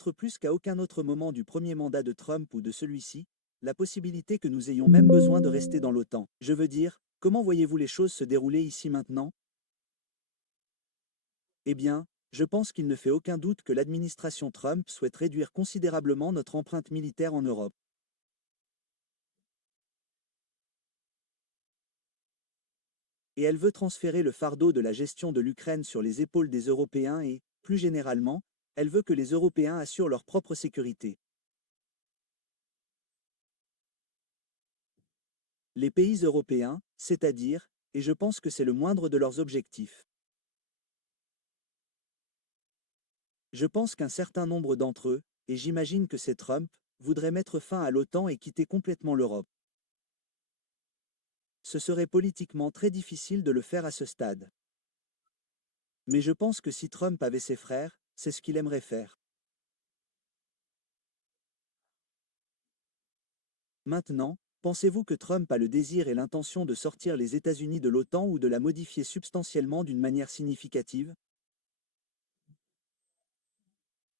peut-être plus qu'à aucun autre moment du premier mandat de Trump ou de celui-ci, la possibilité que nous ayons même besoin de rester dans l'OTAN. Je veux dire, comment voyez-vous les choses se dérouler ici maintenant? Eh bien, je pense qu'il ne fait aucun doute que l'administration Trump souhaite réduire considérablement notre empreinte militaire en Europe. Et elle veut transférer le fardeau de la gestion de l'Ukraine sur les épaules des Européens et, plus généralement, elle veut que les Européens assurent leur propre sécurité. Les pays européens, c'est-à-dire, et je pense que c'est le moindre de leurs objectifs. Je pense qu'un certain nombre d'entre eux, et j'imagine que c'est Trump, voudraient mettre fin à l'OTAN et quitter complètement l'Europe. Ce serait politiquement très difficile de le faire à ce stade. Mais je pense que si Trump avait ses frères, c'est ce qu'il aimerait faire. Maintenant, pensez-vous que Trump a le désir et l'intention de sortir les États-Unis de l'OTAN ou de la modifier substantiellement d'une manière significative?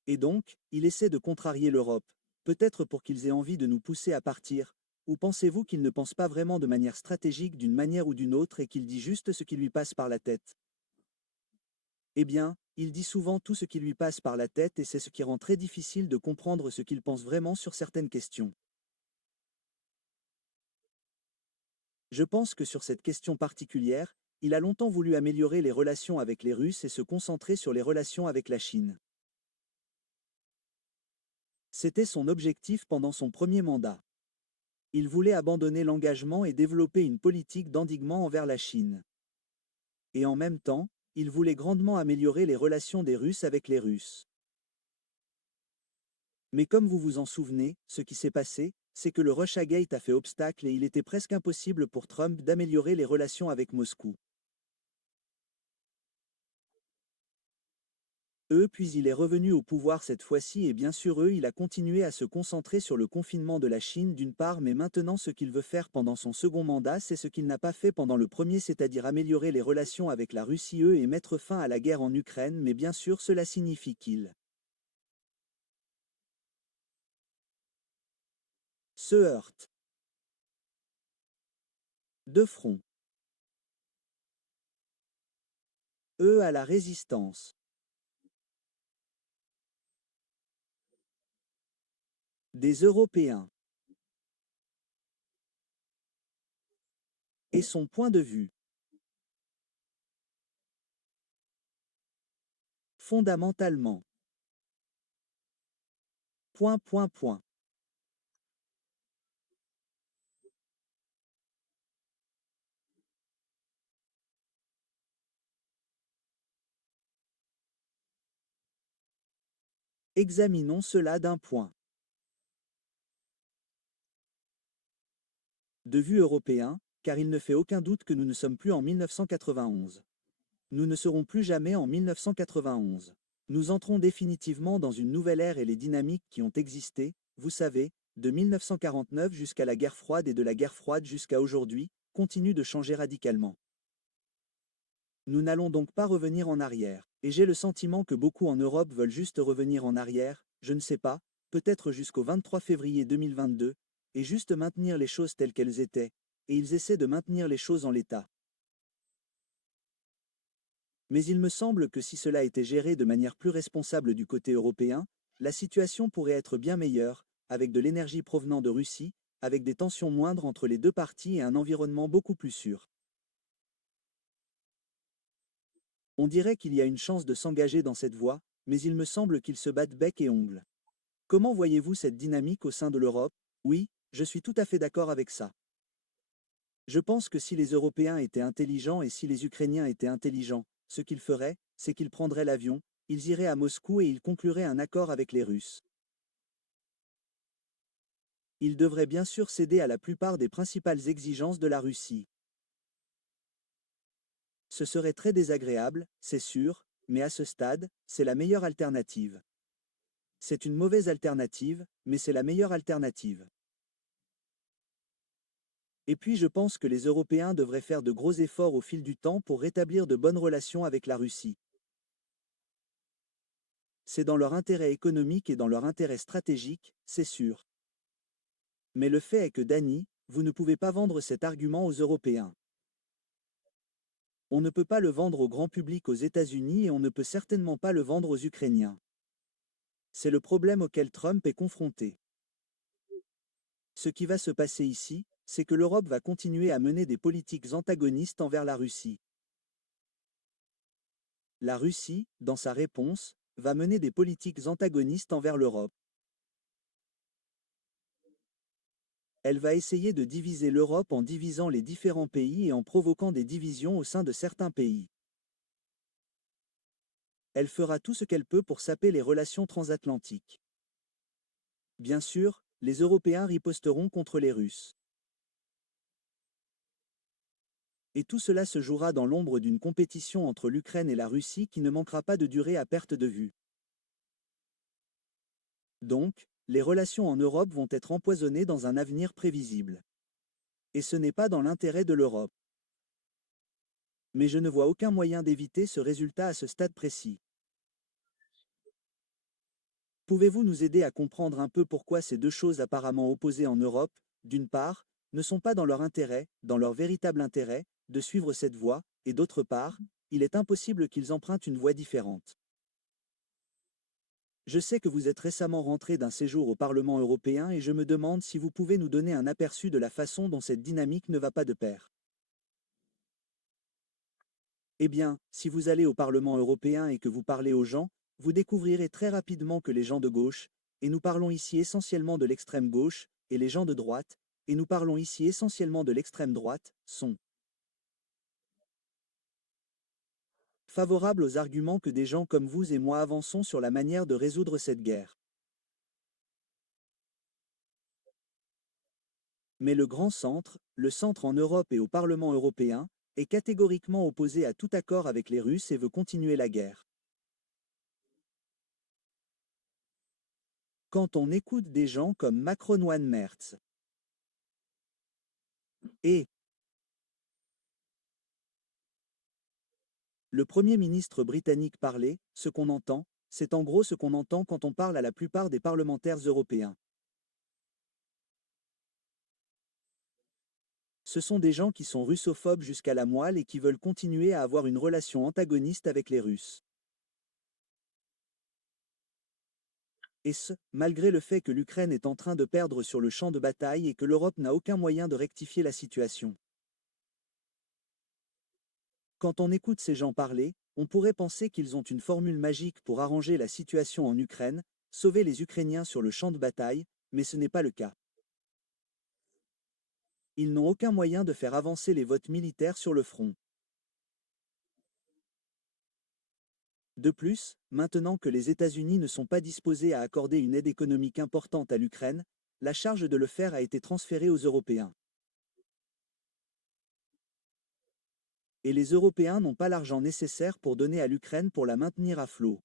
Et donc, il essaie de contrarier l'Europe, peut-être pour qu'ils aient envie de nous pousser à partir, ou pensez-vous qu'il ne pense pas vraiment de manière stratégique d'une manière ou d'une autre et qu'il dit juste ce qui lui passe par la tête? Eh bien, il dit souvent tout ce qui lui passe par la tête et c'est ce qui rend très difficile de comprendre ce qu'il pense vraiment sur certaines questions. Je pense que sur cette question particulière, il a longtemps voulu améliorer les relations avec les Russes et se concentrer sur les relations avec la Chine. C'était son objectif pendant son premier mandat. Il voulait abandonner l'engagement et développer une politique d'endiguement envers la Chine. Et en même temps, il voulait grandement améliorer les relations des Russes avec les Russes. Mais comme vous vous en souvenez, ce qui s'est passé, c'est que le Russiagate a fait obstacle et il était presque impossible pour Trump d'améliorer les relations avec Moscou. Puis il est revenu au pouvoir cette fois-ci et bien sûr il a continué à se concentrer sur le confinement de la Chine d'une part mais maintenant ce qu'il veut faire pendant son second mandat c'est ce qu'il n'a pas fait pendant le premier c'est-à-dire améliorer les relations avec la Russie et mettre fin à la guerre en Ukraine mais bien sûr cela signifie qu'il se heurte de front, à la résistance, des Européens, et son point de vue, fondamentalement, point point point. Examinons cela d'un point de vue européen, car il ne fait aucun doute que nous ne sommes plus en 1991. Nous ne serons plus jamais en 1991. Nous entrons définitivement dans une nouvelle ère et les dynamiques qui ont existé, vous savez, de 1949 jusqu'à la guerre froide et de la guerre froide jusqu'à aujourd'hui, continuent de changer radicalement. Nous n'allons donc pas revenir en arrière, et j'ai le sentiment que beaucoup en Europe veulent juste revenir en arrière, je ne sais pas, peut-être jusqu'au 23 février 2022, et juste maintenir les choses telles qu'elles étaient, et ils essaient de maintenir les choses en l'état. Mais il me semble que si cela était géré de manière plus responsable du côté européen, la situation pourrait être bien meilleure, avec de l'énergie provenant de Russie, avec des tensions moindres entre les deux parties et un environnement beaucoup plus sûr. On dirait qu'il y a une chance de s'engager dans cette voie, mais il me semble qu'ils se battent bec et ongles. Comment voyez-vous cette dynamique au sein de l'Europe? Oui, je suis tout à fait d'accord avec ça. Je pense que si les Européens étaient intelligents et si les Ukrainiens étaient intelligents, ce qu'ils feraient, c'est qu'ils prendraient l'avion, ils iraient à Moscou et ils concluraient un accord avec les Russes. Ils devraient bien sûr céder à la plupart des principales exigences de la Russie. Ce serait très désagréable, c'est sûr, mais à ce stade, c'est la meilleure alternative. C'est une mauvaise alternative, mais c'est la meilleure alternative. Et puis je pense que les Européens devraient faire de gros efforts au fil du temps pour rétablir de bonnes relations avec la Russie. C'est dans leur intérêt économique et dans leur intérêt stratégique, c'est sûr. Mais le fait est que Dany, vous ne pouvez pas vendre cet argument aux Européens. On ne peut pas le vendre au grand public aux États-Unis et on ne peut certainement pas le vendre aux Ukrainiens. C'est le problème auquel Trump est confronté. Ce qui va se passer ici, c'est que l'Europe va continuer à mener des politiques antagonistes envers la Russie. La Russie, dans sa réponse, va mener des politiques antagonistes envers l'Europe. Elle va essayer de diviser l'Europe en divisant les différents pays et en provoquant des divisions au sein de certains pays. Elle fera tout ce qu'elle peut pour saper les relations transatlantiques. Bien sûr, les Européens riposteront contre les Russes. Et tout cela se jouera dans l'ombre d'une compétition entre l'Ukraine et la Russie qui ne manquera pas de durer à perte de vue. Donc, les relations en Europe vont être empoisonnées dans un avenir prévisible. Et ce n'est pas dans l'intérêt de l'Europe. Mais je ne vois aucun moyen d'éviter ce résultat à ce stade précis. Pouvez-vous nous aider à comprendre un peu pourquoi ces deux choses apparemment opposées en Europe, d'une part, ne sont pas dans leur intérêt, dans leur véritable intérêt, de suivre cette voie, et d'autre part, il est impossible qu'ils empruntent une voie différente. Je sais que vous êtes récemment rentré d'un séjour au Parlement européen et je me demande si vous pouvez nous donner un aperçu de la façon dont cette dynamique ne va pas de pair. Eh bien, si vous allez au Parlement européen et que vous parlez aux gens, vous découvrirez très rapidement que les gens de gauche, et nous parlons ici essentiellement de l'extrême gauche, et les gens de droite, et nous parlons ici essentiellement de l'extrême droite, sont favorables aux arguments que des gens comme vous et moi avançons sur la manière de résoudre cette guerre. Mais le grand centre, le centre en Europe et au Parlement européen, est catégoriquement opposé à tout accord avec les Russes et veut continuer la guerre. Quand on écoute des gens comme Macron-Juan Merz et le Premier ministre britannique parler, ce qu'on entend, c'est en gros ce qu'on entend quand on parle à la plupart des parlementaires européens. Ce sont des gens qui sont russophobes jusqu'à la moelle et qui veulent continuer à avoir une relation antagoniste avec les Russes. Et ce, malgré le fait que l'Ukraine est en train de perdre sur le champ de bataille et que l'Europe n'a aucun moyen de rectifier la situation. Quand on écoute ces gens parler, on pourrait penser qu'ils ont une formule magique pour arranger la situation en Ukraine, sauver les Ukrainiens sur le champ de bataille, mais ce n'est pas le cas. Ils n'ont aucun moyen de faire avancer les votes militaires sur le front. De plus, maintenant que les États-Unis ne sont pas disposés à accorder une aide économique importante à l'Ukraine, la charge de le faire a été transférée aux Européens. Et les Européens n'ont pas l'argent nécessaire pour donner à l'Ukraine pour la maintenir à flot.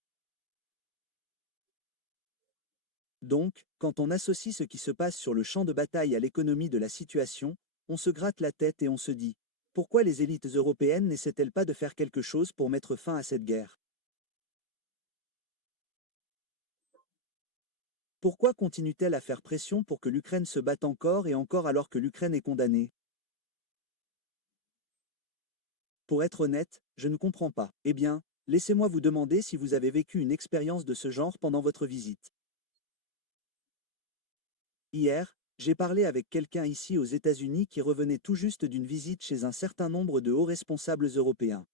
Donc, quand on associe ce qui se passe sur le champ de bataille à l'économie de la situation, on se gratte la tête et on se dit, pourquoi les élites européennes n'essaient-elles pas de faire quelque chose pour mettre fin à cette guerre? Pourquoi continuent-elles à faire pression pour que l'Ukraine se batte encore et encore alors que l'Ukraine est condamnée? Pour être honnête, je ne comprends pas. Eh bien, laissez-moi vous demander si vous avez vécu une expérience de ce genre pendant votre visite. Hier, j'ai parlé avec quelqu'un ici aux États-Unis qui revenait tout juste d'une visite chez un certain nombre de hauts responsables européens.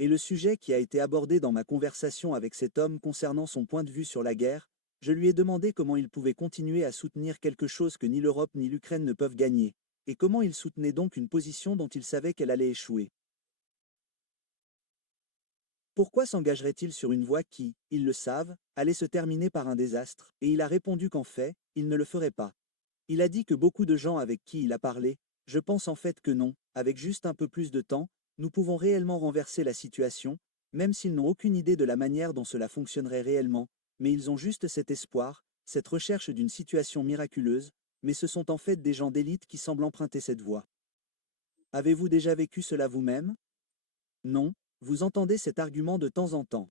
Et le sujet qui a été abordé dans ma conversation avec cet homme concernant son point de vue sur la guerre, je lui ai demandé comment il pouvait continuer à soutenir quelque chose que ni l'Europe ni l'Ukraine ne peuvent gagner, et comment il soutenait donc une position dont il savait qu'elle allait échouer. Pourquoi s'engagerait-il sur une voie qui, ils le savent, allait se terminer par un désastre? Et il a répondu qu'en fait, il ne le ferait pas. Il a dit que beaucoup de gens avec qui il a parlé, je pense en fait que non, avec juste un peu plus de temps, nous pouvons réellement renverser la situation, même s'ils n'ont aucune idée de la manière dont cela fonctionnerait réellement, mais ils ont juste cet espoir, cette recherche d'une situation miraculeuse, mais ce sont en fait des gens d'élite qui semblent emprunter cette voie. Avez-vous déjà vécu cela vous-même? Non, vous entendez cet argument de temps en temps.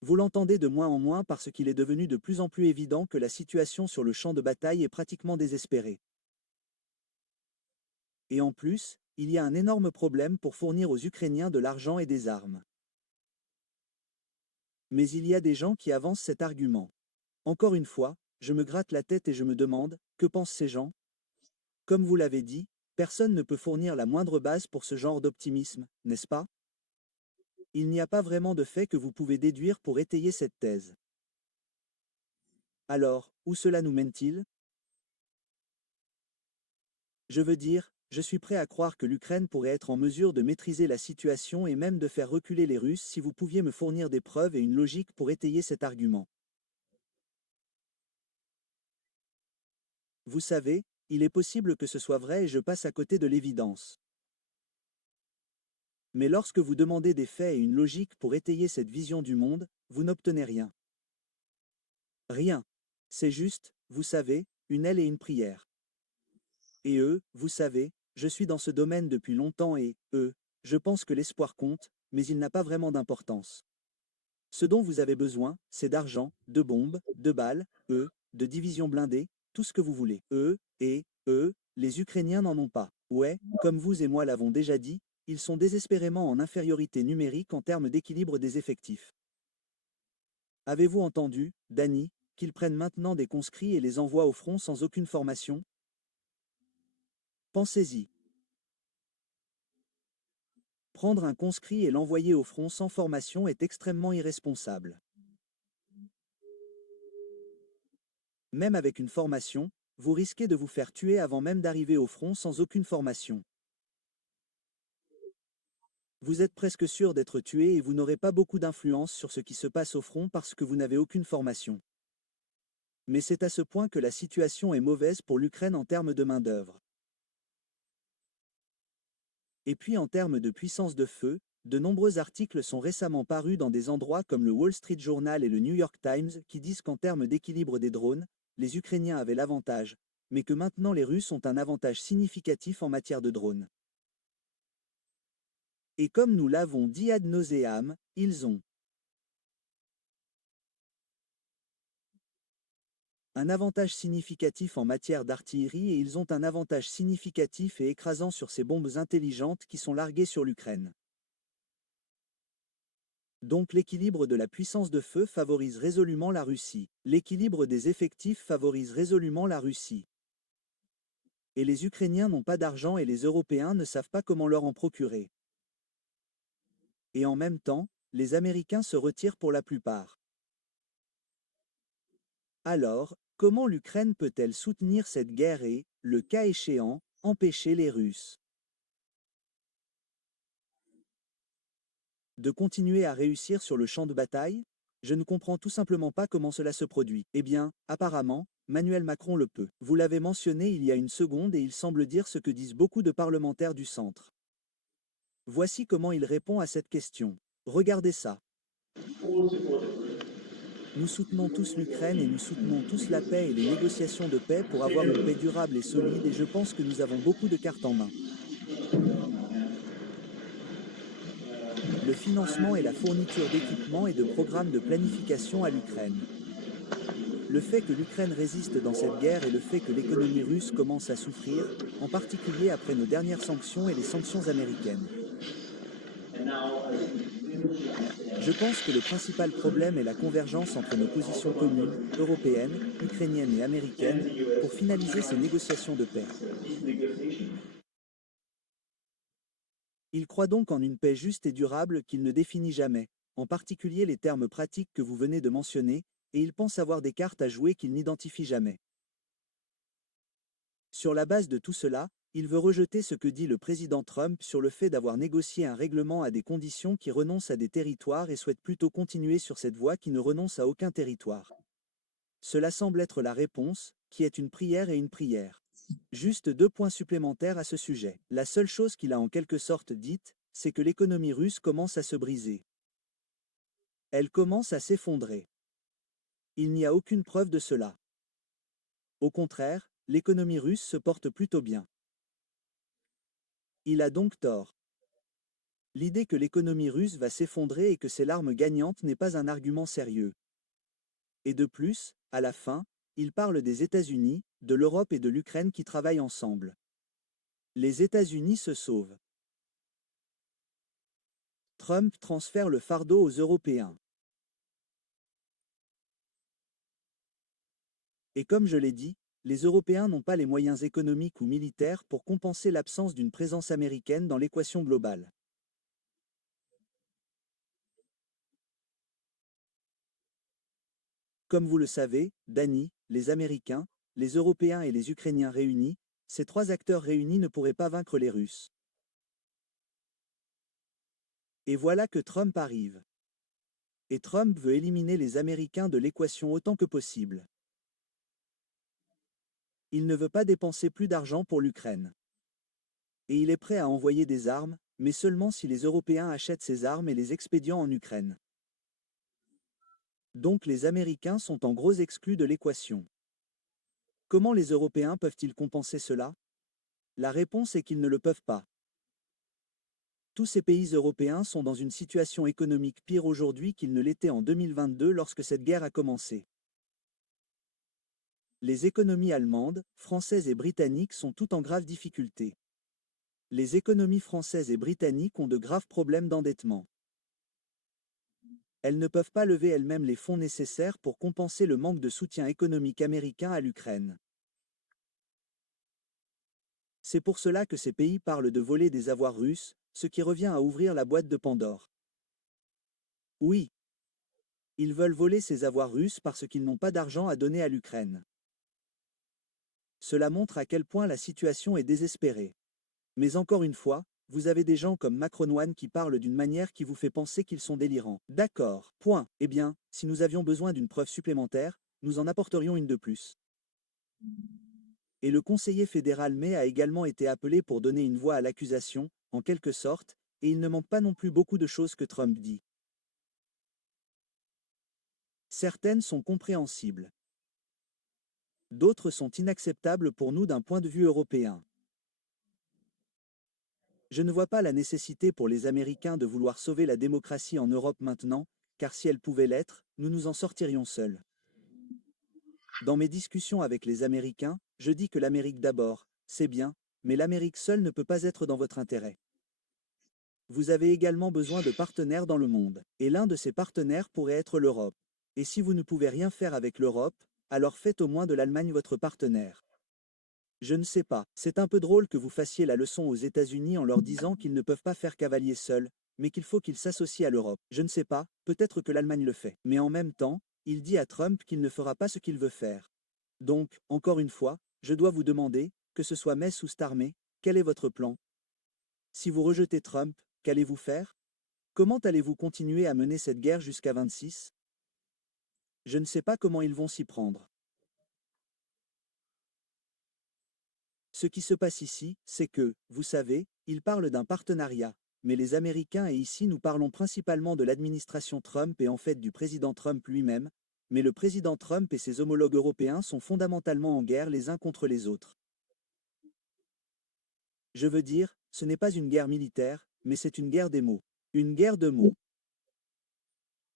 Vous l'entendez de moins en moins parce qu'il est devenu de plus en plus évident que la situation sur le champ de bataille est pratiquement désespérée. Et en plus, il y a un énorme problème pour fournir aux Ukrainiens de l'argent et des armes. Mais il y a des gens qui avancent cet argument. Encore une fois, je me gratte la tête et je me demande, que pensent ces gens? Comme vous l'avez dit, personne ne peut fournir la moindre base pour ce genre d'optimisme, n'est-ce pas? Il n'y a pas vraiment de fait que vous pouvez déduire pour étayer cette thèse. Alors, où cela nous mène-t-il? Je veux dire, je suis prêt à croire que l'Ukraine pourrait être en mesure de maîtriser la situation et même de faire reculer les Russes si vous pouviez me fournir des preuves et une logique pour étayer cet argument. Vous savez, il est possible que ce soit vrai et je passe à côté de l'évidence. Mais lorsque vous demandez des faits et une logique pour étayer cette vision du monde, vous n'obtenez rien. Rien. C'est juste, vous savez, une aile et une prière. Et vous savez, je suis dans ce domaine depuis longtemps et, je pense que l'espoir compte, mais il n'a pas vraiment d'importance. Ce dont vous avez besoin, c'est d'argent, de bombes, de balles, de divisions blindées, tout ce que vous voulez. Les Ukrainiens n'en ont pas. Ouais, comme vous et moi l'avons déjà dit, ils sont désespérément en infériorité numérique en termes d'équilibre des effectifs. Avez-vous entendu, Danny, qu'ils prennent maintenant des conscrits et les envoient au front sans aucune formation? Pensez-y. Prendre un conscrit et l'envoyer au front sans formation est extrêmement irresponsable. Même avec une formation, vous risquez de vous faire tuer avant même d'arriver au front sans aucune formation. Vous êtes presque sûr d'être tué et vous n'aurez pas beaucoup d'influence sur ce qui se passe au front parce que vous n'avez aucune formation. Mais c'est à ce point que la situation est mauvaise pour l'Ukraine en termes de main-d'œuvre. Et puis en termes de puissance de feu, de nombreux articles sont récemment parus dans des endroits comme le Wall Street Journal et le New York Times qui disent qu'en termes d'équilibre des drones, les Ukrainiens avaient l'avantage, mais que maintenant les Russes ont un avantage significatif en matière de drones. Et comme nous l'avons dit ad nauseam, ils ont un avantage significatif en matière d'artillerie et ils ont un avantage significatif et écrasant sur ces bombes intelligentes qui sont larguées sur l'Ukraine. Donc l'équilibre de la puissance de feu favorise résolument la Russie. L'équilibre des effectifs favorise résolument la Russie. Et les Ukrainiens n'ont pas d'argent et les Européens ne savent pas comment leur en procurer. Et en même temps, les Américains se retirent pour la plupart. Alors, comment l'Ukraine peut-elle soutenir cette guerre et, le cas échéant, empêcher les Russes de continuer à réussir sur le champ de bataille? Je ne comprends tout simplement pas comment cela se produit. Eh bien, apparemment, Emmanuel Macron le peut. Vous l'avez mentionné il y a une seconde et il semble dire ce que disent beaucoup de parlementaires du centre. Voici comment il répond à cette question. Regardez ça. Nous soutenons tous l'Ukraine et nous soutenons tous la paix et les négociations de paix pour avoir une paix durable et solide et je pense que nous avons beaucoup de cartes en main. Le financement et la fourniture d'équipements et de programmes de planification à l'Ukraine. Le fait que l'Ukraine résiste dans cette guerre et le fait que l'économie russe commence à souffrir, en particulier après nos dernières sanctions et les sanctions américaines. Je pense que le principal problème est la convergence entre nos positions communes, européennes, ukrainiennes et américaines, pour finaliser ces négociations de paix. Il croit donc en une paix juste et durable qu'il ne définit jamais, en particulier les termes pratiques que vous venez de mentionner, et il pense avoir des cartes à jouer qu'il n'identifie jamais. Sur la base de tout cela, il veut rejeter ce que dit le président Trump sur le fait d'avoir négocié un règlement à des conditions qui renoncent à des territoires et souhaite plutôt continuer sur cette voie qui ne renonce à aucun territoire. Cela semble être la réponse, qui est une prière et une prière. Juste 2 points supplémentaires à ce sujet. La seule chose qu'il a en quelque sorte dite, c'est que l'économie russe commence à se briser. Elle commence à s'effondrer. Il n'y a aucune preuve de cela. Au contraire, l'économie russe se porte plutôt bien. Il a donc tort. L'idée que l'économie russe va s'effondrer et que c'est l'arme gagnante n'est pas un argument sérieux. Et de plus, à la fin, il parle des États-Unis, de l'Europe et de l'Ukraine qui travaillent ensemble. Les États-Unis se sauvent. Trump transfère le fardeau aux Européens. Et comme je l'ai dit, les Européens n'ont pas les moyens économiques ou militaires pour compenser l'absence d'une présence américaine dans l'équation globale. Comme vous le savez, Dany, les Américains, les Européens et les Ukrainiens réunis, ces trois acteurs réunis ne pourraient pas vaincre les Russes. Et voilà que Trump arrive. Et Trump veut éliminer les Américains de l'équation autant que possible. Il ne veut pas dépenser plus d'argent pour l'Ukraine. Et il est prêt à envoyer des armes, mais seulement si les Européens achètent ces armes et les expédient en Ukraine. Donc les Américains sont en gros exclus de l'équation. Comment les Européens peuvent-ils compenser cela? La réponse est qu'ils ne le peuvent pas. Tous ces pays européens sont dans une situation économique pire aujourd'hui qu'ils ne l'étaient en 2022 lorsque cette guerre a commencé. Les économies allemandes, françaises et britanniques sont toutes en grave difficulté. Les économies françaises et britanniques ont de graves problèmes d'endettement. Elles ne peuvent pas lever elles-mêmes les fonds nécessaires pour compenser le manque de soutien économique américain à l'Ukraine. C'est pour cela que ces pays parlent de voler des avoirs russes, ce qui revient à ouvrir la boîte de Pandore. Oui. Ils veulent voler ces avoirs russes parce qu'ils n'ont pas d'argent à donner à l'Ukraine. Cela montre à quel point la situation est désespérée. Mais encore une fois, vous avez des gens comme Macron One qui parlent d'une manière qui vous fait penser qu'ils sont délirants. D'accord, point. Eh bien, si nous avions besoin d'une preuve supplémentaire, nous en apporterions une de plus. Et le conseiller fédéral May a également été appelé pour donner une voix à l'accusation, en quelque sorte, et il ne manque pas non plus beaucoup de choses que Trump dit. Certaines sont compréhensibles. D'autres sont inacceptables pour nous d'un point de vue européen. Je ne vois pas la nécessité pour les Américains de vouloir sauver la démocratie en Europe maintenant, car si elle pouvait l'être, nous nous en sortirions seuls. Dans mes discussions avec les Américains, je dis que l'Amérique d'abord, c'est bien, mais l'Amérique seule ne peut pas être dans votre intérêt. Vous avez également besoin de partenaires dans le monde, et l'un de ces partenaires pourrait être l'Europe. Et si vous ne pouvez rien faire avec l'Europe, alors faites au moins de l'Allemagne votre partenaire. Je ne sais pas, c'est un peu drôle que vous fassiez la leçon aux États-Unis en leur disant qu'ils ne peuvent pas faire cavalier seuls, mais qu'il faut qu'ils s'associent à l'Europe. Je ne sais pas, peut-être que l'Allemagne le fait. Mais en même temps, il dit à Trump qu'il ne fera pas ce qu'il veut faire. Donc, encore une fois, je dois vous demander, que ce soit Metz ou Starmer, quel est votre plan? Si vous rejetez Trump, qu'allez-vous faire? Comment allez-vous continuer à mener cette guerre jusqu'à 26? Je ne sais pas comment ils vont s'y prendre. Ce qui se passe ici, c'est que, vous savez, ils parlent d'un partenariat, mais les Américains et ici nous parlons principalement de l'administration Trump et en fait du président Trump lui-même, mais le président Trump et ses homologues européens sont fondamentalement en guerre les uns contre les autres. Je veux dire, ce n'est pas une guerre militaire, mais c'est une guerre des mots. Une guerre de mots.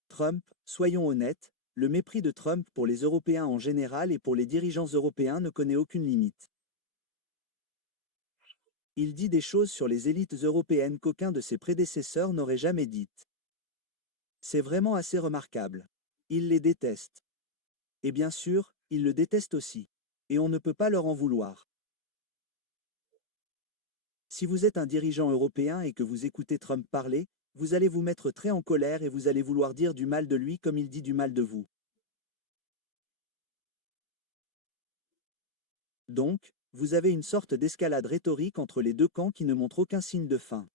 Trump, soyons honnêtes, le mépris de Trump pour les Européens en général et pour les dirigeants européens ne connaît aucune limite. Il dit des choses sur les élites européennes qu'aucun de ses prédécesseurs n'aurait jamais dites. C'est vraiment assez remarquable. Il les déteste. Et bien sûr, il le déteste aussi. Et on ne peut pas leur en vouloir. Si vous êtes un dirigeant européen et que vous écoutez Trump parler, vous allez vous mettre très en colère et vous allez vouloir dire du mal de lui comme il dit du mal de vous. Donc, vous avez une sorte d'escalade rhétorique entre les deux camps qui ne montre aucun signe de fin.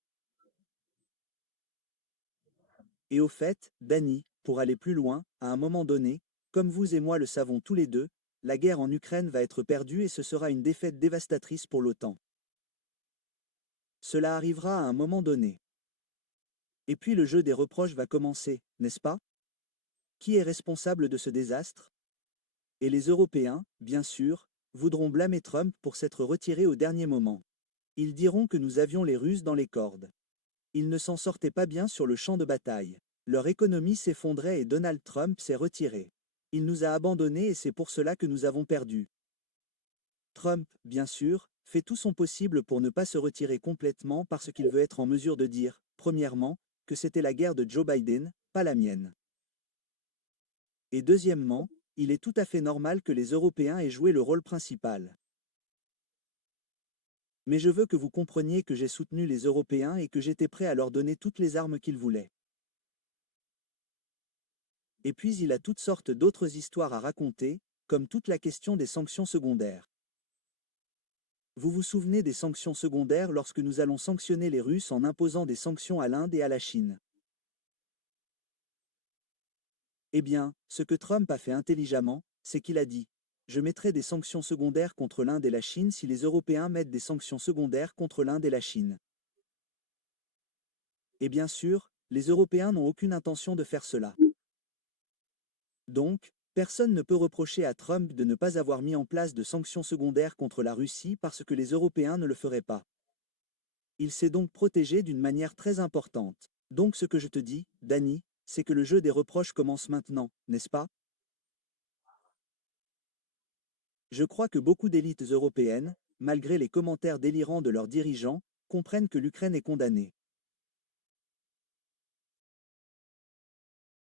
Et au fait, Dany, pour aller plus loin, à un moment donné, comme vous et moi le savons tous les deux, la guerre en Ukraine va être perdue et ce sera une défaite dévastatrice pour l'OTAN. Cela arrivera à un moment donné. Et puis le jeu des reproches va commencer, n'est-ce pas? Qui est responsable de ce désastre? Et les Européens, bien sûr, voudront blâmer Trump pour s'être retiré au dernier moment. Ils diront que nous avions les Russes dans les cordes. Ils ne s'en sortaient pas bien sur le champ de bataille. Leur économie s'effondrait et Donald Trump s'est retiré. Il nous a abandonnés et c'est pour cela que nous avons perdu. Trump, bien sûr, fait tout son possible pour ne pas se retirer complètement parce qu'il veut être en mesure de dire, premièrement, que c'était la guerre de Joe Biden, pas la mienne. Et deuxièmement, il est tout à fait normal que les Européens aient joué le rôle principal. Mais je veux que vous compreniez que j'ai soutenu les Européens et que j'étais prêt à leur donner toutes les armes qu'ils voulaient. Et puis il a toutes sortes d'autres histoires à raconter, comme toute la question des sanctions secondaires. Vous vous souvenez des sanctions secondaires lorsque nous allons sanctionner les Russes en imposant des sanctions à l'Inde et à la Chine? Eh bien, ce que Trump a fait intelligemment, c'est qu'il a dit: je mettrai des sanctions secondaires contre l'Inde et la Chine si les Européens mettent des sanctions secondaires contre l'Inde et la Chine. Et bien sûr, les Européens n'ont aucune intention de faire cela. Donc, personne ne peut reprocher à Trump de ne pas avoir mis en place de sanctions secondaires contre la Russie parce que les Européens ne le feraient pas. Il s'est donc protégé d'une manière très importante. Donc ce que je te dis, Danny, c'est que le jeu des reproches commence maintenant, n'est-ce pas? Je crois que beaucoup d'élites européennes, malgré les commentaires délirants de leurs dirigeants, comprennent que l'Ukraine est condamnée.